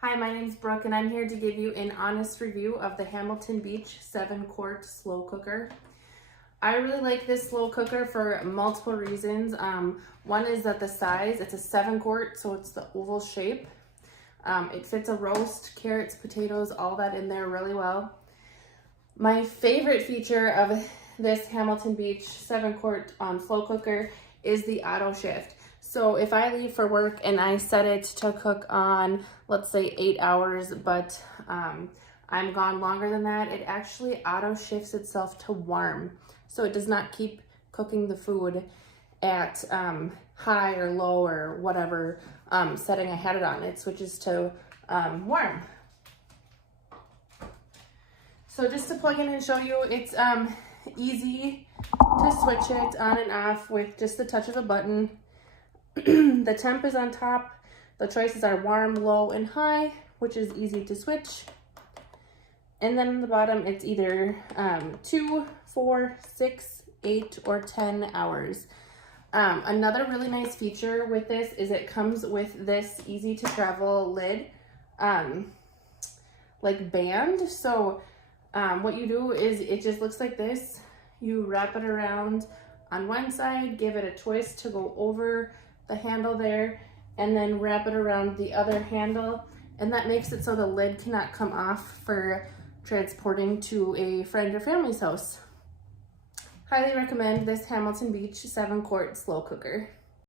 Hi, my name's Brooke and I'm here to give you an honest review of the Hamilton Beach 7-quart slow cooker. I really like this slow cooker for multiple reasons. One is that the size, it's a 7-quart, so it's the oval shape. It fits a roast, carrots, potatoes, all that in there really well. My favorite feature of this Hamilton Beach 7-quart slow cooker is the auto shift. So if I leave for work and I set it to cook on, let's say 8 hours, but I'm gone longer than that, it actually auto shifts itself to warm. So it does not keep cooking the food at high or low or whatever setting I had it on. It switches to warm. So just to plug in and show you, it's easy to switch it on and off with just the touch of a button. The temp is on top. The choices are warm, low, and high, which is easy to switch. And then on the bottom, it's either 2, 4, 6, 8, or 10 hours. Another really nice feature with this is it comes with this easy to travel lid, like band. So what you do is it just looks like this. You wrap it around on one side, give it a twist to go over the handle there, and then wrap it around the other handle, and that makes it so the lid cannot come off for transporting to a friend or family's house. Highly recommend this Hamilton Beach 7-quart slow cooker.